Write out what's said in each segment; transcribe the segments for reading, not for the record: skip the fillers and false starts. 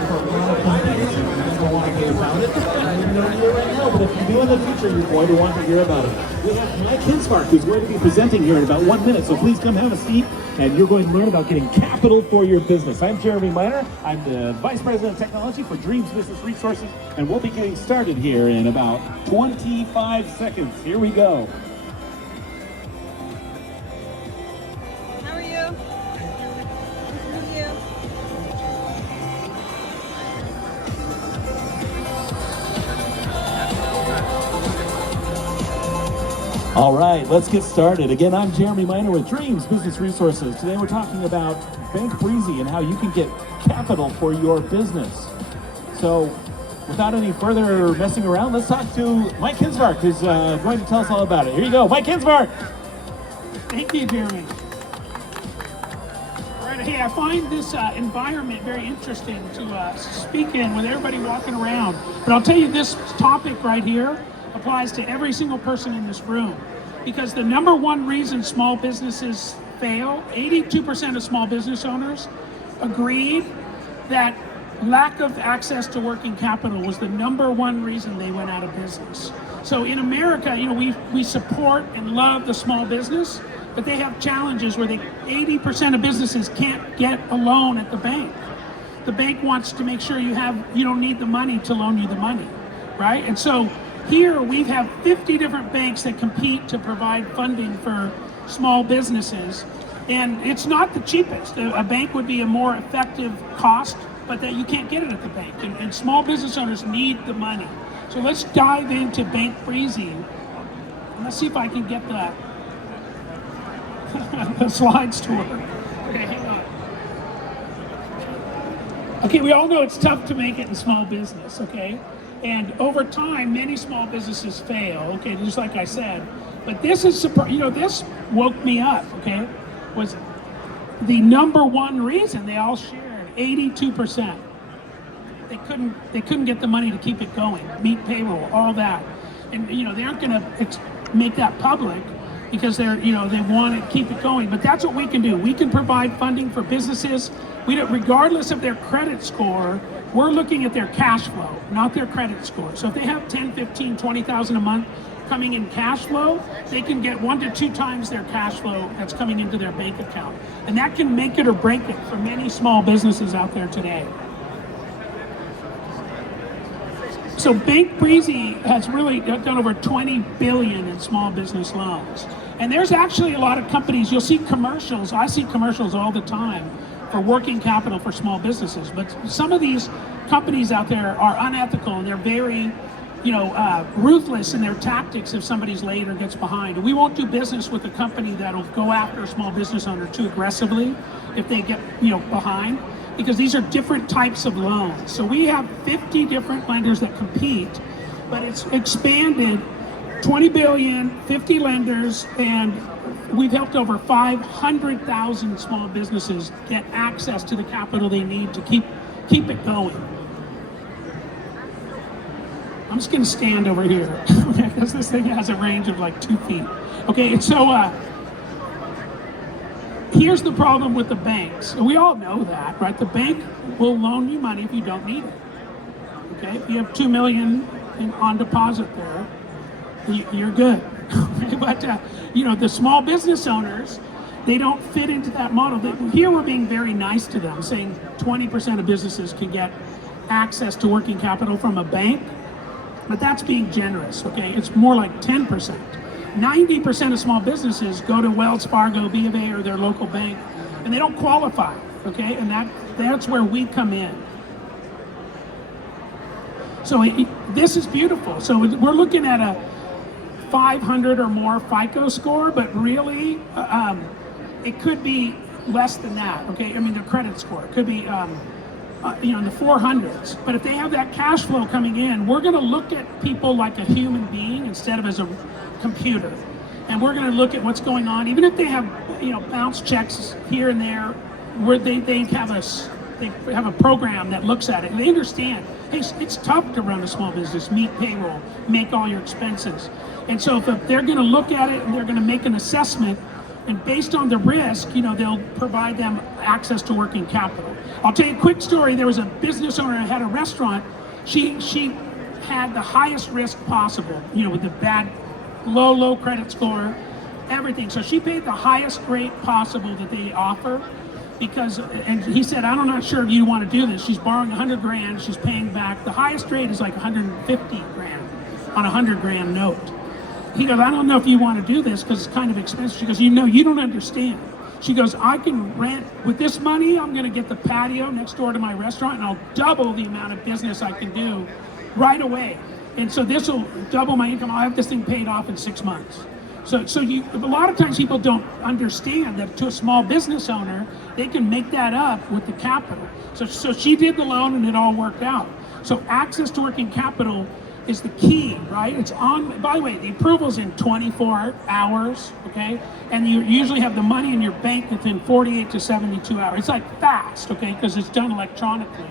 for a lot of companies. You don't want to hear about it. You don't hear it right now, but if you do in the future, you're going to want to hear about it. We have Mike Hinsmark, who's going to be presenting here in about 1 minute, so please come have a seat, and you're going to learn about getting capital for your business. I'm Jeremy Miner. I'm the Vice President of Technology for Dreams Business Resources, and we'll be getting started here in about 25 seconds. Here we go. How are you? Nice to meet you. All right, let's get started. Again, I'm Jeremy Miner with Dreams Business Resources. Today we're talking about Bank Breezy and how you can get capital for your business. So without any further messing around, let's talk to Mike Hinsmark, who's going to tell us all about it. Here you go, Mike Hinsmark. Thank you, Jeremy. All right, hey, I find this environment very interesting to speak in with everybody walking around. But I'll tell you, this topic right here applies to every single person in this room, because the number one reason small businesses fail, 82% of small business owners agreed that lack of access to working capital was the number one reason they went out of business. So in America, you know, we support and love the small business, but they have challenges where 80% of businesses can't get a loan at the bank. The bank wants to make sure you don't need the money to loan you the money, right? And so here we have 50 different banks that compete to provide funding for small businesses, and it's not the cheapest. A bank would be a more effective cost, but that you can't get it at the bank, and small business owners need the money. So let's dive into Bank Breezy, and let's see if I can get the the slides to work. Okay, hang on. Okay, we all know it's tough to make it in small business, okay? And over time, many small businesses fail, okay, just like I said. But this is, this woke me up, okay? Was the number one reason they all shared, 82%. They couldn't get the money to keep it going, meet payroll, all that. And, they aren't gonna make that public because they want to keep it going. But that's what we can do. We can provide funding for businesses. Regardless of their credit score, we're looking at their cash flow, not their credit score. So if they have 10, 15, 20,000 a month coming in cash flow, they can get 1 to 2 times their cash flow that's coming into their bank account. And that can make it or break it for many small businesses out there today. So Bank Breezy has really done over 20 billion in small business loans. And there's actually a lot of companies, you'll see commercials, I see commercials all the time for working capital for small businesses. But some of these companies out there are unethical, and they're very, ruthless in their tactics if somebody's late or gets behind. And we won't do business with a company that'll go after a small business owner too aggressively if they get, behind, because these are different types of loans. So we have 50 different lenders that compete, but it's expanded 20 billion, 50 lenders, and we've helped over 500,000 small businesses get access to the capital they need to keep it going. I'm just gonna stand over here because this thing has a range of like 2 feet. Okay, and so here's the problem with the banks. We all know that, right? The bank will loan you money if you don't need it. Okay, if you have 2 million on deposit there, you're good. But the small business owners, they don't fit into that model. Here we're being very nice to them, saying 20% of businesses can get access to working capital from a bank, but that's being generous, okay? It's more like 10%. 90% of small businesses go to Wells Fargo, B of A, or their local bank, and they don't qualify, okay? And that's where we come in. So this is beautiful. So we're looking at a 500 or more FICO score, but really it could be less than that, okay? I mean, their credit score, it could be in the 400s. But if they have that cash flow coming in, we're gonna look at people like a human being instead of as a computer. And we're gonna look at what's going on, even if they have bounce checks here and there, where they have a program that looks at it, and they understand, hey, it's tough to run a small business, meet payroll, make all your expenses. And so if they're gonna look at it and they're gonna make an assessment, And based on the risk, they'll provide them access to working capital. I'll tell you a quick story. There was a business owner that had a restaurant. She had the highest risk possible, with the bad, low credit score, everything. So she paid the highest rate possible that they offer and he said, I'm not sure if you want to do this. She's borrowing 100 grand, she's paying back. The highest rate is like 150 grand on a 100 grand note. He goes, I don't know if you want to do this because it's kind of expensive. She goes, you don't understand. She goes, I can rent, with this money, I'm going to get the patio next door to my restaurant and I'll double the amount of business I can do right away. And so this will double my income. I'll have this thing paid off in 6 months. So a lot of times people don't understand that to a small business owner, they can make that up with the capital. So she did the loan and it all worked out. So access to working capital is the key, right? It's on, by the way, the approval's in 24 hours, okay? And you usually have the money in your bank within 48 to 72 hours. It's like fast, okay? Because it's done electronically.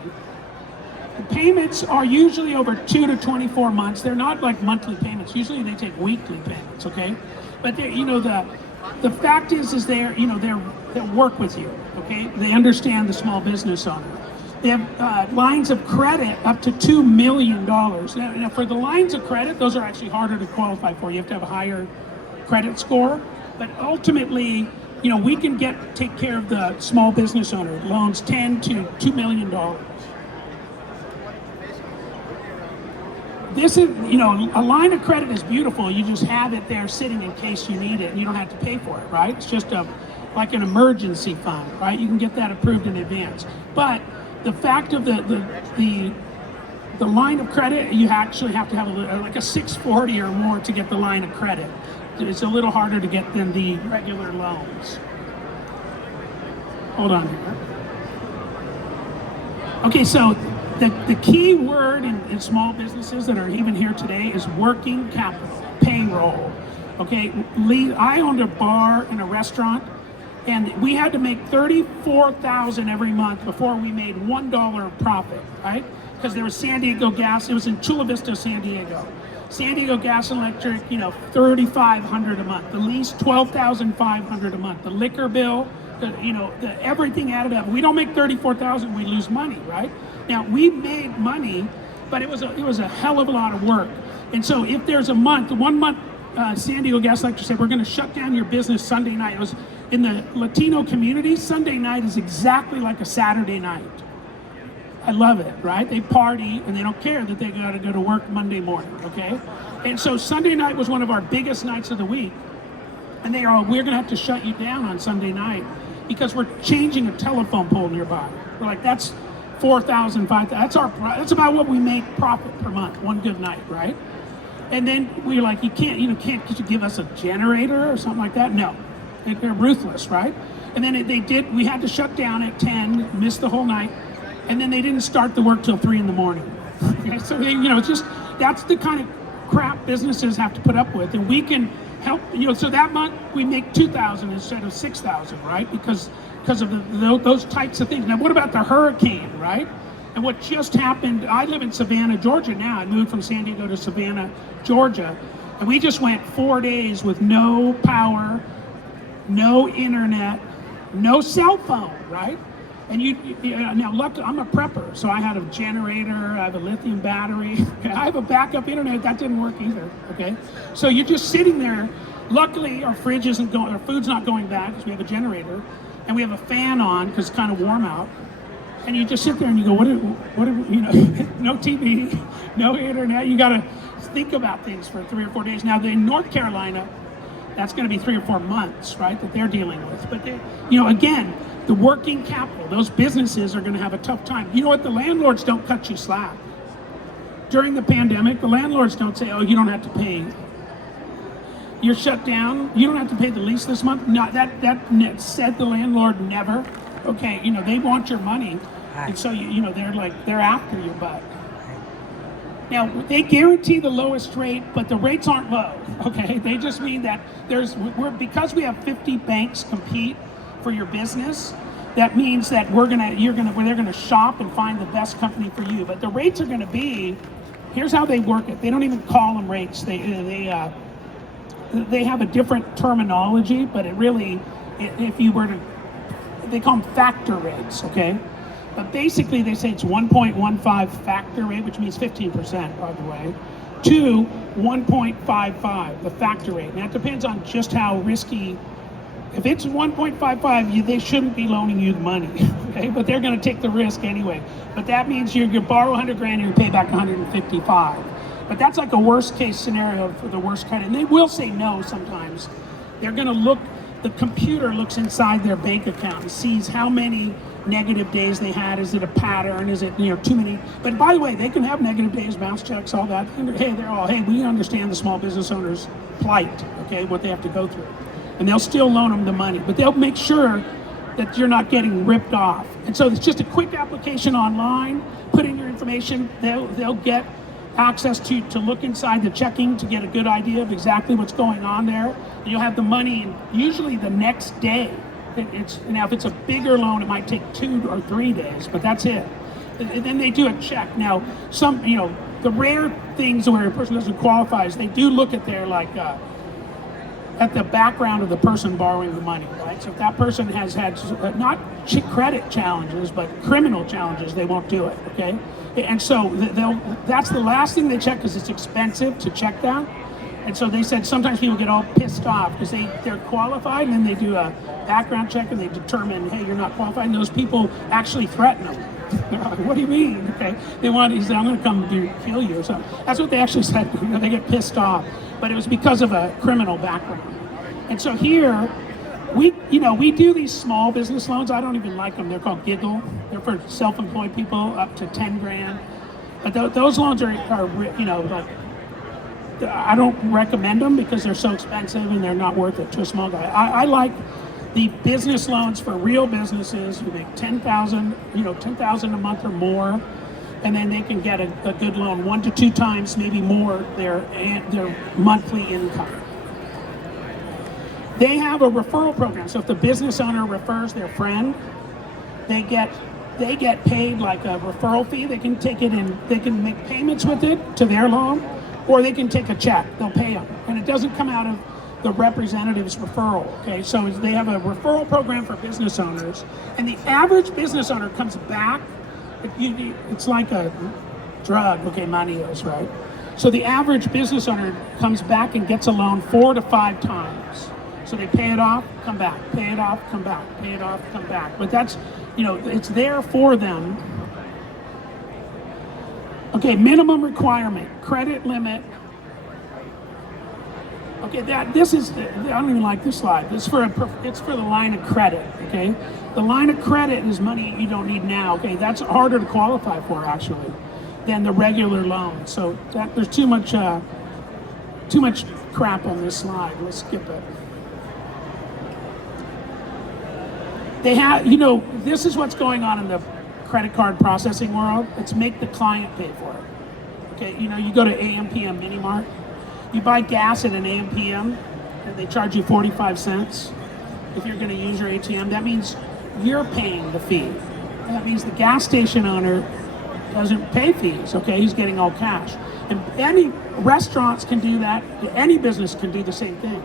The payments are usually over 2 to 24 months. They're not like monthly payments. Usually they take weekly payments, okay? But the fact is they work with you, okay? They understand the small business owner. They have lines of credit up to $2 million. Now, for the lines of credit, those are actually harder to qualify for. You have to have a higher credit score. But ultimately, we can take care of the small business owner. Loans $10 to $2 million. This is, a line of credit is beautiful. You just have it there sitting in case you need it, and you don't have to pay for it, right? It's just like an emergency fund, right? You can get that approved in advance. But the fact of the line of credit, you actually have to have like a 640 or more to get the line of credit. It's a little harder to get than the regular loans. Hold on here. Okay, so the key word in small businesses that are even here today is working capital, payroll. Okay, I owned a bar and a restaurant, and we had to make $34,000 every month before we made $1 profit, right? Because there was San Diego Gas. It was in Chula Vista, San Diego. San Diego Gas and Electric, $3,500 a month. The lease, $12,500 a month. The liquor bill, everything added up. We don't make $34,000, we lose money, right? Now, we made money, but it was a hell of a lot of work. And so if there's a month, 1 month, San Diego Gas Electric said, we're going to shut down your business Sunday night. It was in the Latino community. Sunday night is exactly like a Saturday night. I love it, right? They party and they don't care that they got to go to work Monday morning, okay? And so Sunday night was one of our biggest nights of the week. And we're going to have to shut you down on Sunday night because we're changing a telephone pole nearby. We're like, that's $4,000, $5,000. That's about what we make profit per month, one good night, right? And then we were like, can't you give us a generator or something like that? No, they're ruthless, right? And then we had to shut down at 10, miss the whole night, and then they didn't start the work till 3 in the morning. Okay, so that's the kind of crap businesses have to put up with, and we can help. So that month we make $2,000 instead of $6,000, right? Because of those types of things. Now, what about the hurricane, right? And what just happened, I live in Savannah, Georgia now. I moved from San Diego to Savannah, Georgia. And we just went 4 days with no power, no internet, no cell phone, right? And now, luckily, I'm a prepper, so I had a generator, I have a lithium battery, I have a backup internet. That didn't work either, okay? So you're just sitting there. Luckily, our fridge isn't going, our food's not going bad because we have a generator. And we have a fan on because it's kind of warm out. And you just sit there and you go, what no TV, no internet. You got to think about things for 3 or 4 days. Now, in North Carolina, that's going to be 3 or 4 months, right, that they're dealing with. But, again, the working capital, those businesses are going to have a tough time. You know what? The landlords don't cut you slack. During the pandemic, the landlords don't say, oh, you don't have to pay. You're shut down. You don't have to pay the lease this month. No, that said the landlord never. Okay, they want your money, and so they're after your butt. Now they guarantee the lowest rate, but the rates aren't low. Okay, they just mean that because we have 50 banks compete for your business. That means that they're gonna shop and find the best company for you. But the rates are gonna be. Here's how they work it. They don't even call them rates. they have a different terminology, but it really, if you were to, they call them factor rates, okay? But basically they say it's 1.15 factor rate, which means 15%, by the way, to 1.55, the factor rate. And that depends on just how risky. If it's 1.55, they shouldn't be loaning you the money, okay? But they're going to take the risk anyway. But that means you borrow 100 grand and you pay back 155. But that's like a worst case scenario for the worst credit. And they will say no sometimes. They're going to look, the computer looks inside their bank account and sees how many negative days they had. Is it a pattern? Is it, too many? But by the way, they can have negative days, bounce checks, all that. Hey, we understand the small business owner's plight, okay, what they have to go through. And they'll still loan them the money, but they'll make sure that you're not getting ripped off. And so it's just a quick application online, put in your information, they'll get access to look inside the checking to get a good idea of exactly what's going on there. And you'll have the money usually the next day. Now if it's a bigger loan, it might take 2 or 3 days, but that's it. And then they do a check. Now the rare things where a person doesn't qualify is they do look at their at the background of the person borrowing the money, right? So if that person has had not credit challenges, but criminal challenges, they won't do it, okay? And so that's the last thing they check because it's expensive to check that. And so they said sometimes people get all pissed off because they're qualified and then they do a background check and they determine, hey, you're not qualified. And those people actually threaten them. They're like, what do you mean? Okay, he said, I'm going to come kill you or something. That's what they actually said. They get pissed off. But it was because of a criminal background. And so here, we do these small business loans. I don't even like them. They're called Giggle. They're for self-employed people up to 10 grand. But those loans are like, I don't recommend them because they're so expensive and they're not worth it to a small guy. I like the business loans for real businesses who make $10,000 a month or more, and then they can get a good loan 1 to 2 times, maybe more their monthly income. They have a referral program, so if the business owner refers their friend, they get paid like a referral fee. They can take it and they can make payments with it to their loan, or they can take a check. They'll pay them, and it doesn't come out of the representative's referral. Okay, so they have a referral program for business owners, and the average business owner comes back. It's like a drug. Okay, money is, right? So the average business owner comes back and gets a loan 4 to 5 times. So they pay it off, come back, pay it off, come back, pay it off, come back. But that's, it's there for them. Okay, minimum requirement, credit limit. Okay, this is, I don't even like this slide. It's for the line of credit, okay? The line of credit is money you don't need now, okay? That's harder to qualify for, actually, than the regular loan. So there's too much crap on this slide. Let's skip it. They have, this is what's going on in the credit card processing world. It's make the client pay for it. Okay, you go to AMPM Mini Mart, you buy gas at an AMPM, and they charge you 45 cents if you're going to use your ATM. That means you're paying the fee. And that means the gas station owner doesn't pay fees, okay? He's getting all cash. And any restaurants can do that. Any business can do the same thing.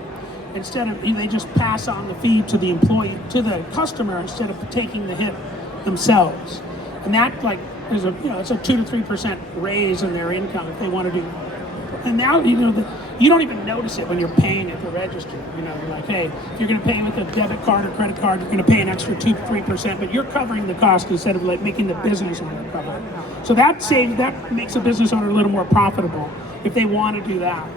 Instead of, they just pass on the fee to the employee, to the customer, instead of taking the hit themselves. And that is it's a 2 to 3% raise in their income if they want to do. And now, you don't even notice it when you're paying at the register. You're like, hey, if you're going to pay with a debit card or credit card, you're going to pay an extra 2 to 3%, but you're covering the cost instead of making the business owner cover it. So that makes a business owner a little more profitable if they want to do that.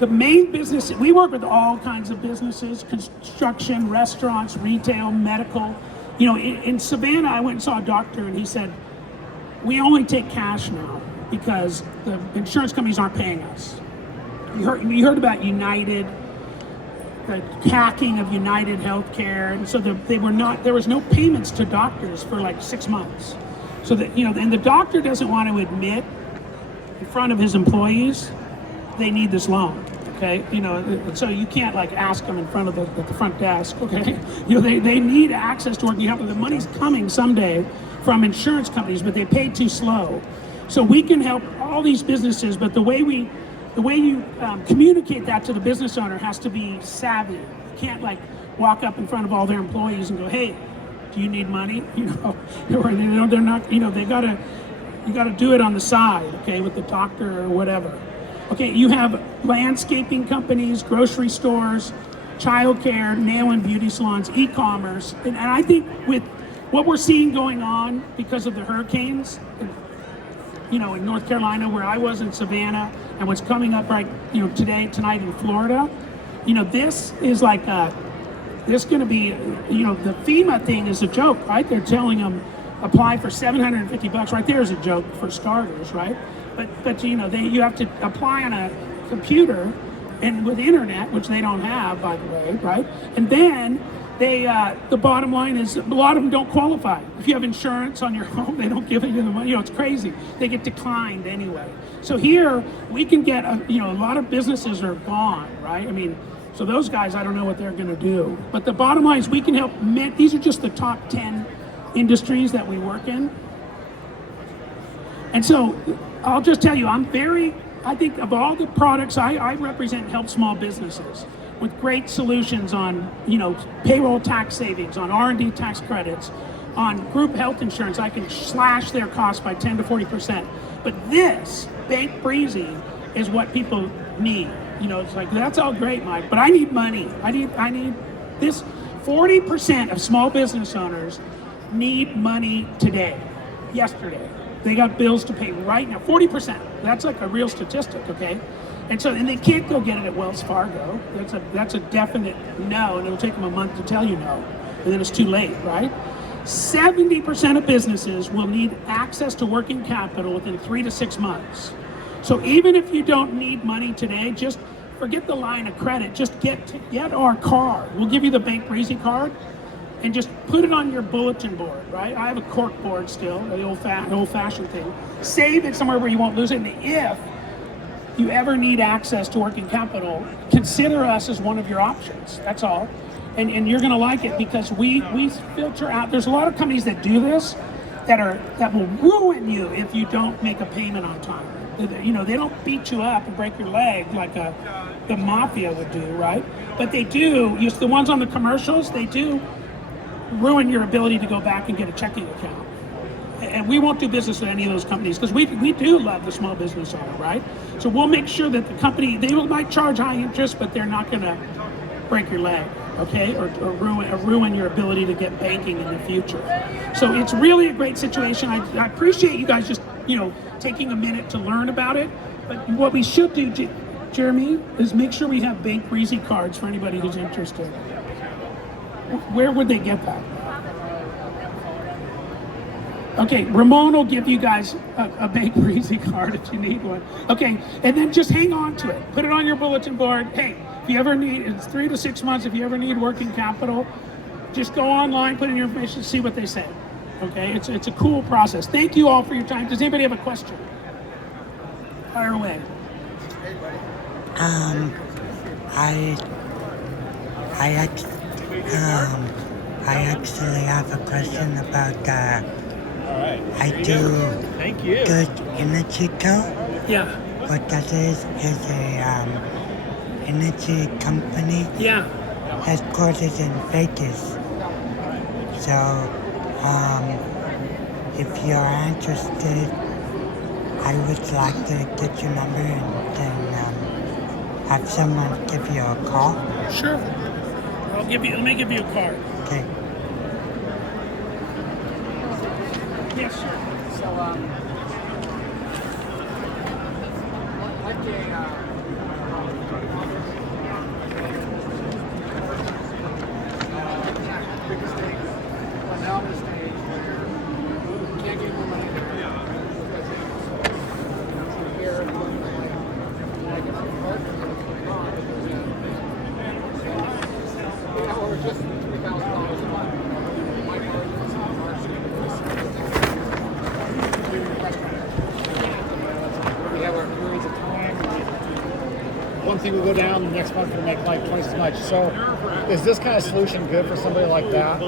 The main business, we work with all kinds of businesses, construction, restaurants, retail, medical. In Savannah, I went and saw a doctor and he said, we only take cash now because the insurance companies aren't paying us. You heard about United, the hacking of United Healthcare, and so there was no payments to doctors for like 6 months. So that, and the doctor doesn't want to admit in front of his employees they need this loan, okay? So you can't ask them in front of the front desk, okay? They need access to work. The money's coming someday from insurance companies, but they pay too slow. So we can help all these businesses, but the way we the way you communicate that to the business owner has to be savvy. You can't like walk up in front of all their employees and go, "Hey, do you need money?" You know, they're not. You know, you gotta do it on the side, okay, with the doctor or whatever. Okay, you have landscaping companies, grocery stores, childcare, nail and beauty salons, e-commerce, and I think with what we're seeing going on because of the hurricanes, you know, in North Carolina, where I was in Savannah, and what's coming up right, you know, tonight in Florida, you know, this is like this going to be, you know, the FEMA thing is a joke, right? They're telling them apply for $750. Right there is a joke for starters, right? But you know, you have to apply on a computer and with internet, which they don't have, by the way, right? And then the bottom line is a lot of them don't qualify. If you have insurance on your home, they don't give you the money. You know, it's crazy. They get declined anyway. So here we can get, you know, a lot of businesses are gone, right? I mean, so those guys, I don't know what they're going to do. But the bottom line is we can help. These are just the top 10 industries that we work in. And so I'll just tell you, I think of all the products I represent, help small businesses with great solutions on, you know, payroll tax savings, on R&D tax credits, on group health insurance. I can slash their costs by 10 to 40%. But this, Bank Breezy, is what people need. You know, it's like, that's all great, Mike, but I need money. I need this. 40% of small business owners need money today, yesterday. They got bills to pay right now, 40%. That's like a real statistic, okay? And they can't go get it at Wells Fargo. That's a definite no, and it'll take them a month to tell you no, and then it's too late, right? 70% of businesses will need access to working capital within 3 to 6 months. So even if you don't need money today, just forget the line of credit. Just get our card. We'll give you the Bank Breezy card, and just put it on your bulletin board, right? I have a cork board still, the old-fashioned thing. Save it somewhere where you won't lose it, and if you ever need access to working capital, consider us as one of your options. That's all. And you're gonna like it because we filter out. There's a lot of companies that do this that will ruin you if you don't make a payment on time. You know, they don't beat you up and break your leg like the mafia would do, right? But they do. The ones on the commercials, they do ruin your ability to go back and get a checking account. And we won't do business with any of those companies because we do love the small business owner, right? So we'll make sure that the company, might charge high interest, but they're not gonna break your leg, okay? Or ruin your ability to get banking in the future. So it's really a great situation. I appreciate you guys just, you know, taking a minute to learn about it. But what we should do, Jeremy, is make sure we have Bank Breezy cards for anybody who's interested. Where would they get that? Okay, Ramon will give you guys a Bank Breezy card if you need one. Okay, and then just hang on to it. Put it on your bulletin board. Hey, if you ever need, it's 3 to 6 months, if you ever need working capital, just go online, put in your information, see what they say. Okay, it's a cool process. Thank you all for your time. Does anybody have a question? Fire away. I actually have a question about I do Good Energy Co. Yeah. What that is a energy company Yeah. headquartered in Vegas. So if you're interested, I would like to get your number and then have someone give you a call. Sure. Let me give you a card. Okay. Yes, sir. One thing will go down, the next month will make like twice as much. So is this kind of solution good for somebody like that? You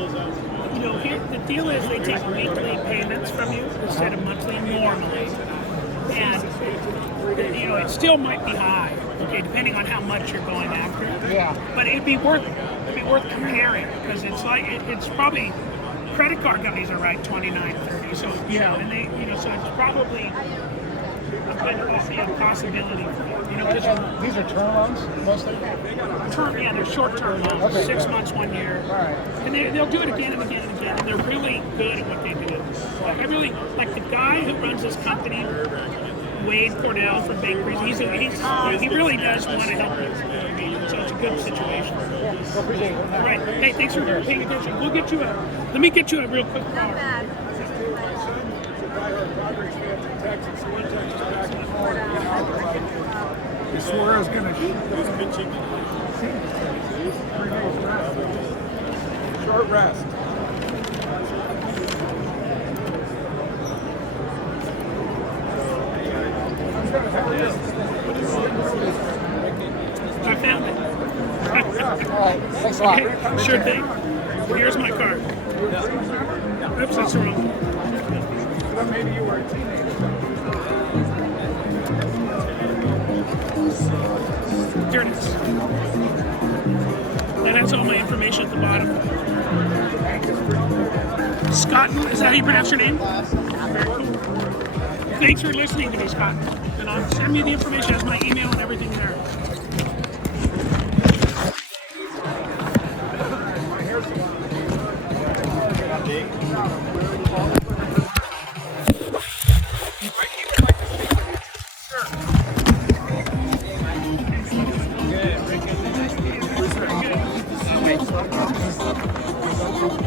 know, the deal is they take weekly payments from you instead of monthly normally. And, you know, it still might be high, okay, depending on how much you're going after. Yeah. But it'd be worth comparing because it's like it's probably credit card companies are right 29, 30. So Yeah. and they so it's probably a good possibility for you. You know, just And these are term loans mostly. they're short-term loans, Okay. 6 months, 1 year. All right. And they'll do it again and again and again, and they're really good at what they do. Like I really like the guy who runs this company, Wade Cordell from Bakeries. He really does want to help you. So it's a good situation. Well, appreciate it. All right. Hey, thanks for paying attention. Let me get you a real quick Not card. bad. You swore I was gonna. Short rest. I found it. All right. Thanks a lot. Okay, sure thing. Here's my card. Oops, that's the wrong one. Maybe you were a teenager. Here it is. That has all my information at the bottom. Scott, is that how you pronounce your name? Very cool. Thanks for listening to me, Scott. And I'll send me the information. It has my email and everything there.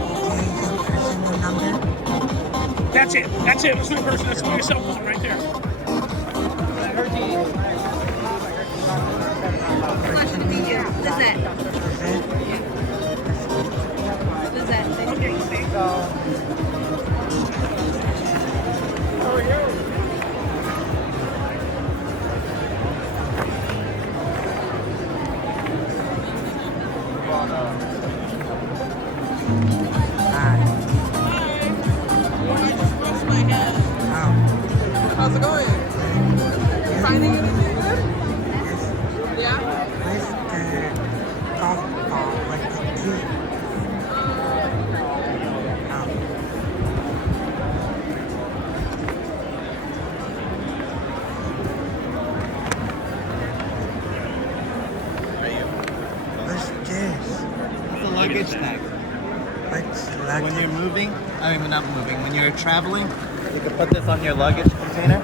Personal number. That's it. That's it. That's my person. That's my cell phone right there. Pleasure to meet you. Lizette. Lizette. Nice to hear you speak. How are you? Hi. Oh, How's it going? Finding anything good? Yeah? where's the golf ball with the tee? Oh, what's this? It's a luggage tag. What's When luggage? you're moving, I mean not moving, when you're traveling, you can put this on your luggage container,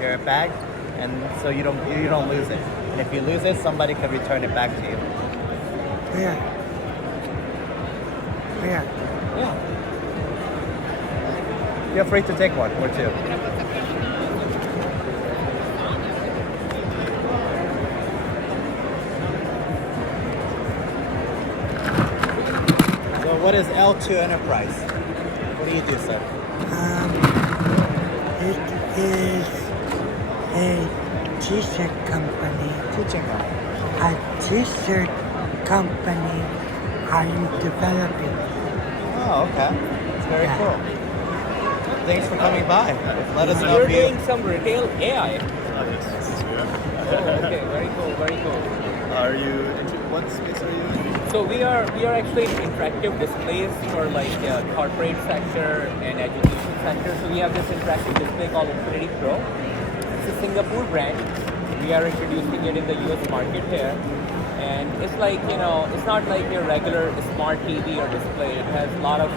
your bag, and so you don't lose it. And if you lose it, somebody can return it back to you. Where? Where? Yeah. Feel free to take one or two. So what is L2 Enterprise? What do you do, sir? It is a t-shirt company. Teaching them. A t-shirt company I'm developing. Oh, okay. It's very Yeah. cool. Thanks for coming by. Let us know You're if you... doing some retail AI. Oh, okay, very cool, very cool. Are you into what space are you in? So we are actually interactive displays for like corporate sector and education sector. So we have this interactive display called Infinity Pro. It's a Singapore brand. We are introducing it in the US market here. And it's like, you know, it's not like your regular smart TV or display. It has a lot of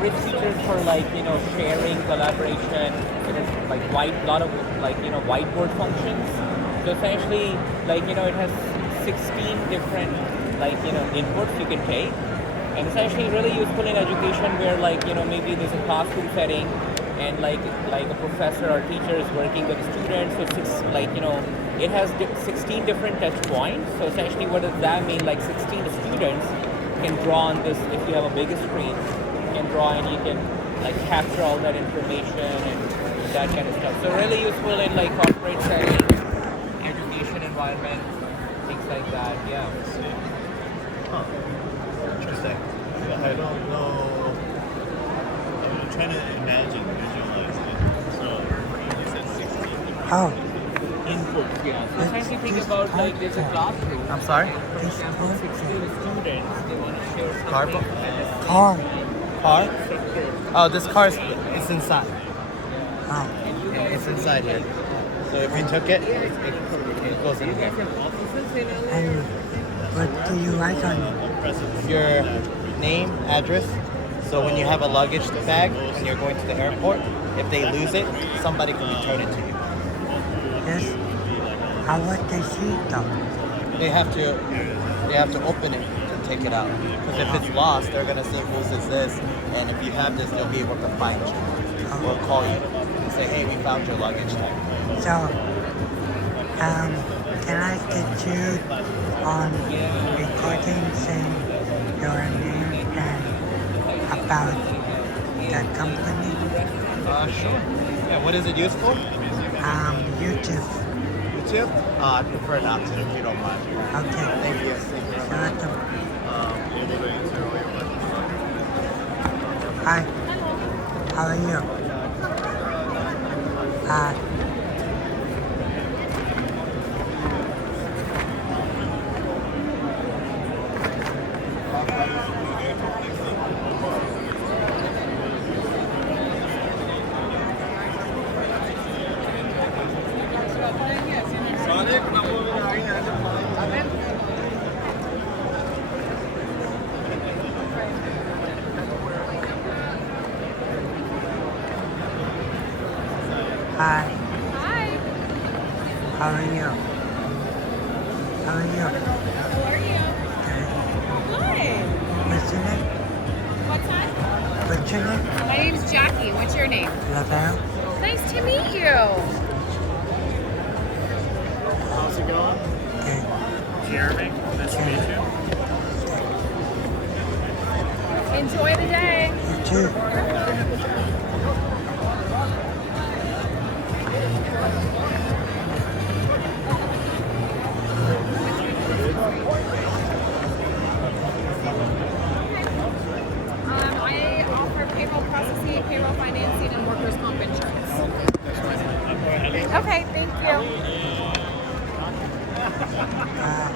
rich features for like, you know, sharing, collaboration. It has like lot of like, you know, whiteboard functions. So essentially, like, you know, it has 16 different like, you know, inputs you can take. And essentially really useful in education where like, you know, maybe there's a classroom setting and like a professor or teacher is working with students. So it has 16 different touch points. So essentially what does that mean? Like 16 students can draw on this. If you have a bigger screen, you can draw and you can like capture all that information and that kind of stuff. So really useful in like corporate setting, education environment, things like that. Yeah. Huh. Interesting. I don't know. I'm trying to imagine, visualize it. So you said 16. Oh, books, yeah. So sometimes you think about like there's a classroom. I'm sorry? This 16 book. students, they want to share something. Car book? Car. Car? Oh, this car is it's inside. Oh. It's inside here. So if you took it, it goes in here. And what do you write on it? Your name, address. So when you have a luggage bag and you're going to the airport, if they lose it, somebody can return it to you. Yes. How would they see it though? They have to open it to take it out. Because if it's lost, they're gonna say whose is this, and if you have this, they'll be able to find you or call you and say, hey, we found your luggage tag. So, can I get you on recording saying your name and about the company? Sure. Yeah, what is it used for? YouTube. YouTube? I prefer not to, if you don't mind. Okay. Thank you. You're welcome. Hi. How are you? Hi. Hi. How are you? How are you? How are you? Good. Good. What's your name? What's that? What's your name? My name's Jackie. What's your name? Lavelle. Nice to meet you. How's it going? Good. Jeremy, nice to meet you. Enjoy the day. You too. I offer payroll processing, payroll financing, and workers' comp insurance. Okay, thank you.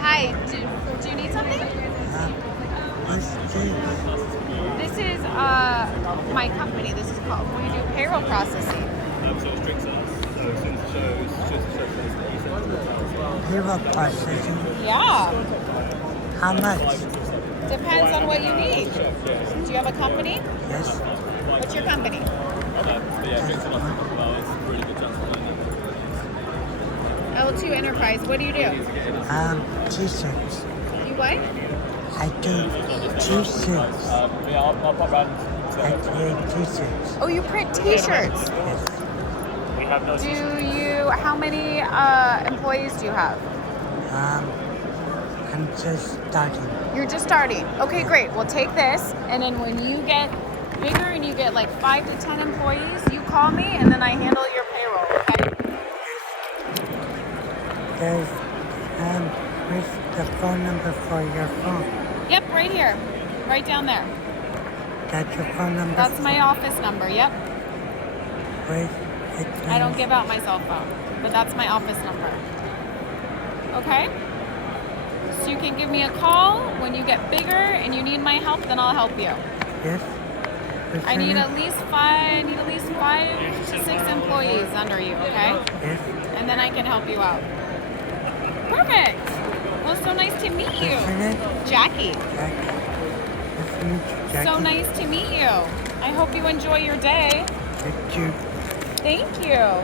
Hi, do you need something? What's this? This is my company. This is called, we do payroll processing. Payroll processing. Yeah, How much? depends on what you need. Do you have a company? Yes. What's your company? L2 Enterprise. What do you do? T-shirts. You what? I do T-shirts. I create T-shirts. Oh, you print T-shirts. Yes. Do you? How many employees do you have? I'm just starting. You're just starting. Okay, great. Well, take this, and then when you get bigger and you get like 5 to 10 employees, you call me, and then I handle your payroll. Okay? There's, where's the phone number for your phone? Yep, right here, right down there. That's your phone number? That's my office number. Yep. Where's it? I don't give out my cell phone, but that's my office number. Okay? So you can give me a call when you get bigger and you need my help, then I'll help you. Yes. What's I your need name? at least five to 6 employees under you, okay? Yes. And then I can help you out. Perfect. Well, so nice to meet What's your you. name? Jackie. Jackie. Nice to meet you, Jackie. So nice to meet you. I hope you enjoy your day. Thank you. Thank you.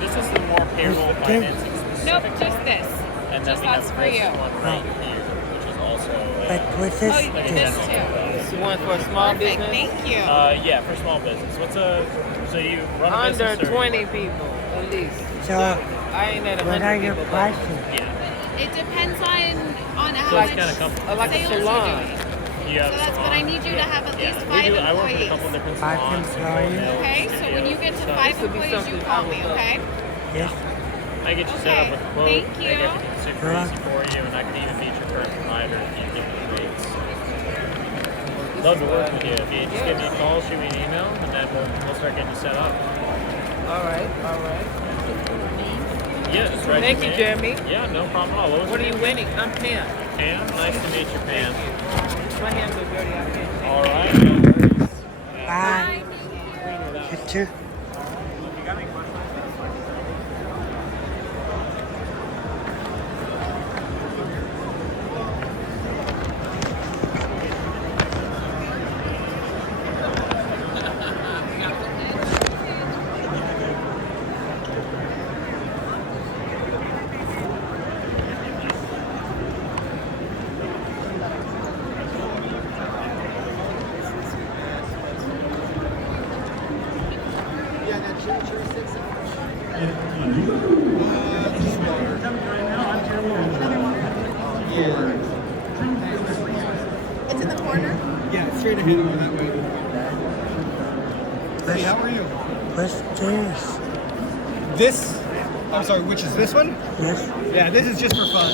This is the more payroll financing Nope, specific. just this. And Just then we that's have for this you. one right here, which is also But what's this? Oh, you did this too. This is one for small Perfect. business. Thank you. yeah, for small business. So you run a Under business or- 20 people, at least. So, I ain't at what are 100 your people. prices? Yeah. It depends on how So it's much kinda comfortable. Like a sales salon. you're doing. You have So a that's, but I salon? need you to have at least We 5 do. I work with a employees. couple different 5 salons. employees? Okay, so when you get to So 5 this would be employees, you something call I me, would love. okay? Yes. I get you set up with a quote. Thank Make you. everything super easy for you, and I can even beat your current provider if you give me rates. Love to work with you. If you just give me a call, shoot me an email, and then we'll start getting you set up. All right, all right. Yeah, just write Thank your you, name. Jeremy. Yeah, no problem at all. What are you winning? I'm Pam. Pam? Nice to meet you, Pam. My hands are dirty. I can't. All right. No worries. Bye. You too. It's in the corner. Yeah, straight ahead over that way. Hey, how are you? What's this? This, I'm sorry, which is this one? Yes. Yeah, this is just for fun.